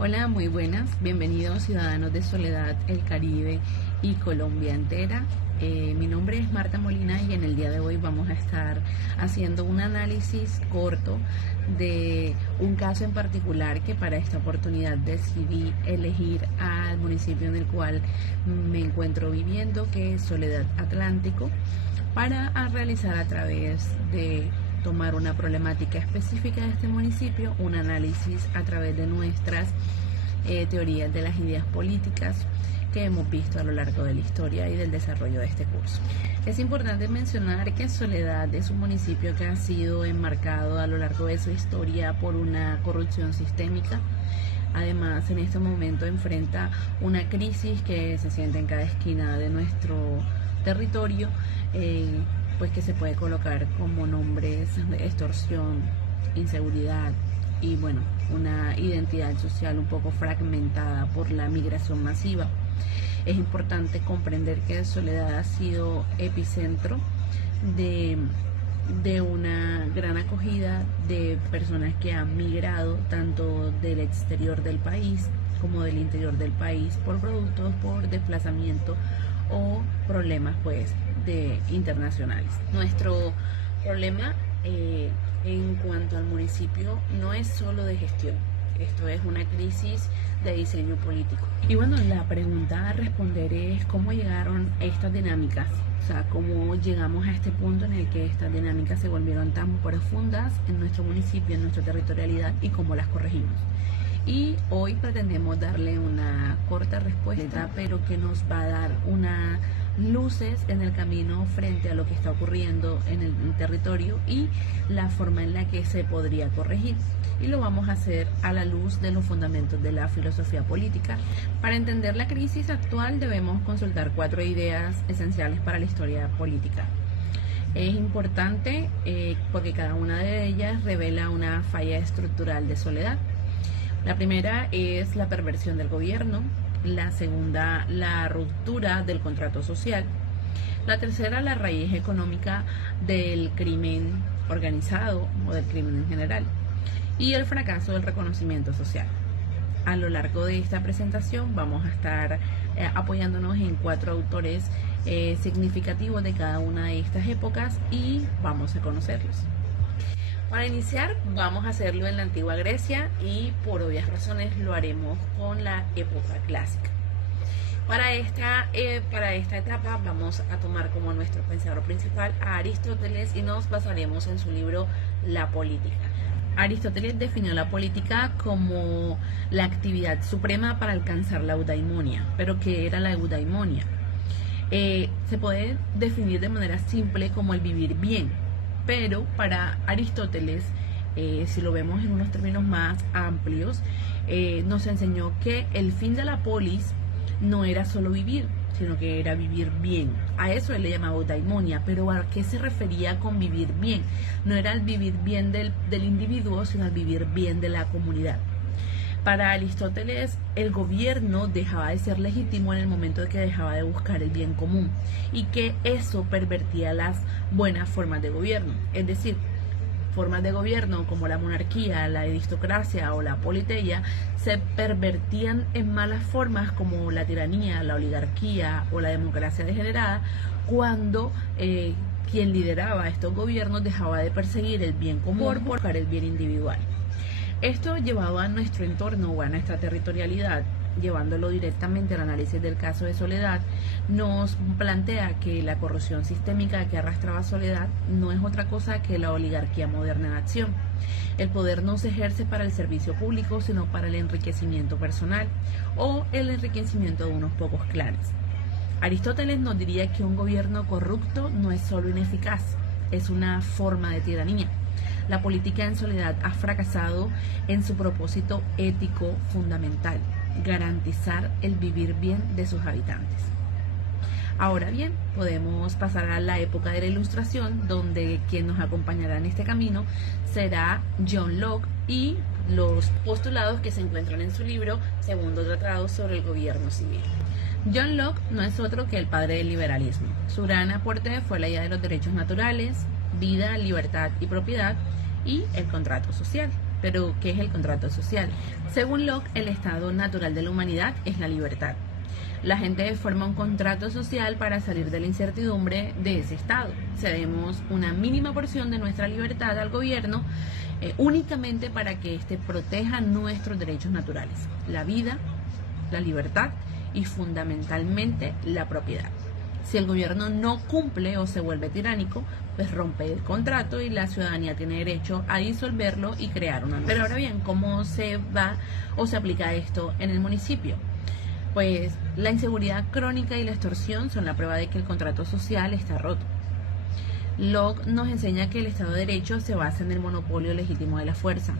Hola, muy buenas. Bienvenidos ciudadanos de Soledad, el Caribe y Colombia entera. Mi nombre es Marta Molina y en el día de hoy vamos a estar haciendo un análisis corto de un caso en particular que para esta oportunidad decidí elegir al municipio en el cual me encuentro viviendo, que es Soledad Atlántico, para realizar a través de tomar una problemática específica de este municipio, un análisis a través de nuestras teorías de las ideas políticas que hemos visto a lo largo de la historia y del desarrollo de este curso. Es importante mencionar que Soledad es un municipio que ha sido enmarcado a lo largo de su historia por una corrupción sistémica. Además, en este momento enfrenta una crisis que se siente en cada esquina de nuestro territorio, pues que se puede colocar como nombres de extorsión, inseguridad y bueno, una identidad social un poco fragmentada por la migración masiva. Es importante comprender que Soledad ha sido epicentro de una gran acogida de personas que han migrado tanto del exterior del país como del interior del país por productos, por desplazamiento o problemas pues internacionales. Nuestro problema en cuanto al municipio no es solo de gestión, esto es una crisis de diseño político. Y bueno, la pregunta a responder es cómo llegaron estas dinámicas, o sea, cómo llegamos a este punto en el que estas dinámicas se volvieron tan profundas en nuestro municipio, en nuestra territorialidad y cómo las corregimos. Y hoy pretendemos darle una corta respuesta, pero que nos va a dar unas luces en el camino frente a lo que está ocurriendo en el territorio y la forma en la que se podría corregir. Y lo vamos a hacer a la luz de los fundamentos de la filosofía política. Para entender la crisis actual debemos consultar 4 ideas esenciales para la historia política. Es importante porque cada una de ellas revela una falla estructural de Soledad. La primera es la perversión del gobierno, la segunda, la ruptura del contrato social, la tercera, la raíz económica del crimen organizado o del crimen en general, y el fracaso del reconocimiento social. A lo largo de esta presentación vamos a estar apoyándonos en 4 autores significativos de cada una de estas épocas y vamos a conocerlos. Para iniciar vamos a hacerlo en la antigua Grecia y por obvias razones lo haremos con la época clásica. Para esta etapa vamos a tomar como nuestro pensador principal a Aristóteles y nos basaremos en su libro La Política. Aristóteles definió la política como la actividad suprema para alcanzar la eudaimonia. ¿Pero qué era la eudaimonia? Se puede definir de manera simple como el vivir bien. Pero para Aristóteles, si lo vemos en unos términos más amplios, nos enseñó que el fin de la polis no era solo vivir, sino que era vivir bien. A eso él le llamaba eudaimonia, pero ¿a qué se refería con vivir bien? No era el vivir bien del individuo, sino el vivir bien de la comunidad. Para Aristóteles, el gobierno dejaba de ser legítimo en el momento de que dejaba de buscar el bien común y que eso pervertía las buenas formas de gobierno. Es decir, formas de gobierno como la monarquía, la aristocracia o la politeia se pervertían en malas formas como la tiranía, la oligarquía o la democracia degenerada cuando quien lideraba estos gobiernos dejaba de perseguir el bien común por buscar el bien individual. Esto llevado a nuestro entorno o a nuestra territorialidad, llevándolo directamente al análisis del caso de Soledad, nos plantea que la corrupción sistémica que arrastraba Soledad no es otra cosa que la oligarquía moderna en acción. El poder no se ejerce para el servicio público, sino para el enriquecimiento personal o el enriquecimiento de unos pocos clanes. Aristóteles nos diría que un gobierno corrupto no es solo ineficaz, es una forma de tiranía. La política en Soledad ha fracasado en su propósito ético fundamental, garantizar el vivir bien de sus habitantes. Ahora bien, podemos pasar a la época de la Ilustración, donde quien nos acompañará en este camino será John Locke y los postulados que se encuentran en su libro Segundo Tratado sobre el Gobierno Civil. John Locke no es otro que el padre del liberalismo. Su gran aporte fue la idea de los derechos naturales, vida, libertad y propiedad, y el contrato social. Pero, ¿qué es el contrato social? Según Locke, el estado natural de la humanidad es la libertad. La gente forma un contrato social para salir de la incertidumbre de ese estado. Cedemos una mínima porción de nuestra libertad al gobierno únicamente para que éste proteja nuestros derechos naturales, la vida, la libertad y fundamentalmente la propiedad. Si el gobierno no cumple o se vuelve tiránico, pues rompe el contrato y la ciudadanía tiene derecho a disolverlo y crear una nueva. Pero ahora bien, ¿cómo se va o se aplica esto en el municipio? Pues la inseguridad crónica y la extorsión son la prueba de que el contrato social está roto. Locke nos enseña que el Estado de Derecho se basa en el monopolio legítimo de la fuerza.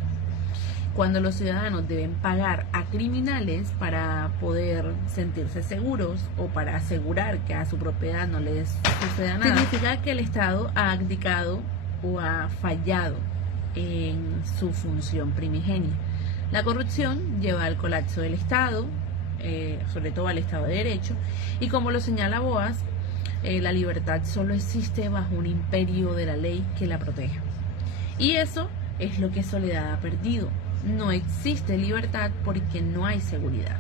Cuando los ciudadanos deben pagar a criminales para poder sentirse seguros o para asegurar que a su propiedad no les suceda nada, significa que el Estado ha abdicado o ha fallado en su función primigenia. La corrupción lleva al colapso del Estado, sobre todo al Estado de Derecho, y como lo señala Boas, la libertad solo existe bajo un imperio de la ley que la proteja. Y eso es lo que Soledad ha perdido. No existe libertad porque no hay seguridad.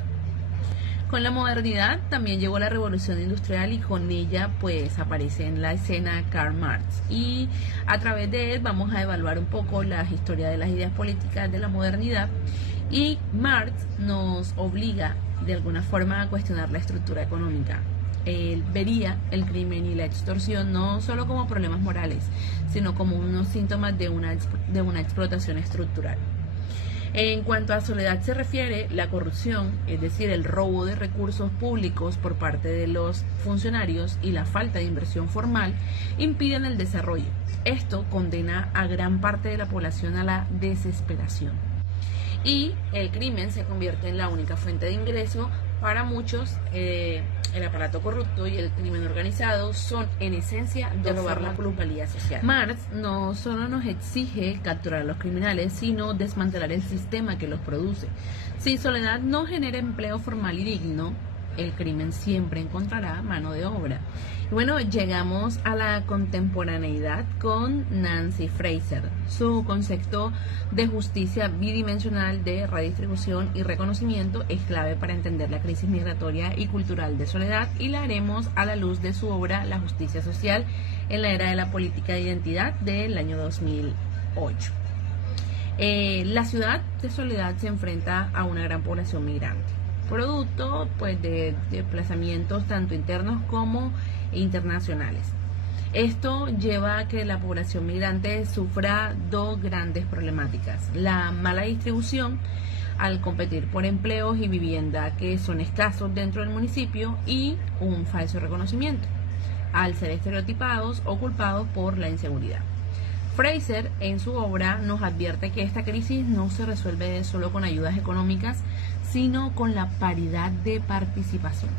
Con la modernidad también llegó la revolución industrial y con ella pues aparece en la escena Karl Marx, y a través de él vamos a evaluar un poco la historia de las ideas políticas de la modernidad, y Marx nos obliga de alguna forma a cuestionar la estructura económica. Él vería el crimen y la extorsión no solo como problemas morales, sino como unos síntomas de una explotación estructural. En cuanto a Soledad se refiere, la corrupción, es decir, el robo de recursos públicos por parte de los funcionarios y la falta de inversión formal, impiden el desarrollo. Esto condena a gran parte de la población a la desesperación. Y el crimen se convierte en la única fuente de ingreso para muchos. El aparato corrupto y el crimen organizado son en esencia de robar la plusvalía social. Marx no solo nos exige capturar a los criminales, sino desmantelar el sistema que los produce. Si Soledad no genera empleo formal y digno, el crimen siempre encontrará mano de obra. Y bueno, llegamos a la contemporaneidad con Nancy Fraser. Su concepto de justicia bidimensional de redistribución y reconocimiento es clave para entender la crisis migratoria y cultural de Soledad, y la haremos a la luz de su obra La justicia social en la era de la política de identidad del año 2008. La ciudad de Soledad se enfrenta a una gran población migrante, producto pues de desplazamientos tanto internos como internacionales. Esto lleva a que la población migrante sufra dos grandes problemáticas: la mala distribución al competir por empleos y vivienda que son escasos dentro del municipio, y un falso reconocimiento al ser estereotipados o culpados por la inseguridad. Fraser en su obra nos advierte que esta crisis no se resuelve solo con ayudas económicas, sino con la paridad de participación.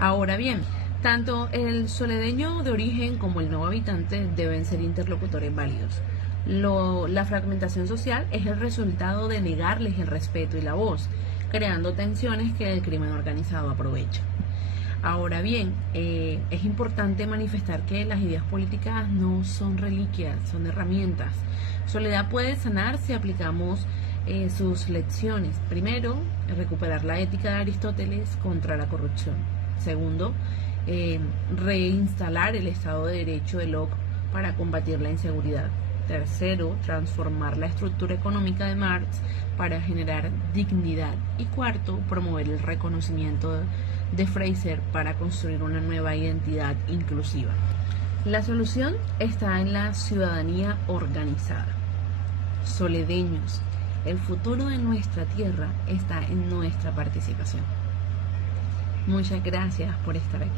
Ahora bien, tanto el soledeño de origen como el nuevo habitante deben ser interlocutores válidos. La fragmentación social es el resultado de negarles el respeto y la voz, creando tensiones que el crimen organizado aprovecha. Ahora bien, es importante manifestar que las ideas políticas no son reliquias, son herramientas. Soledad puede sanar si aplicamos sus lecciones. Primero, recuperar la ética de Aristóteles contra la corrupción. Segundo, reinstalar el Estado de Derecho de Locke para combatir la inseguridad. Tercero, transformar la estructura económica de Marx para generar dignidad. Y cuarto, promover el reconocimiento de Fraser para construir una nueva identidad inclusiva. La solución está en la ciudadanía organizada. Soledeños, el futuro de nuestra tierra está en nuestra participación. Muchas gracias por estar aquí.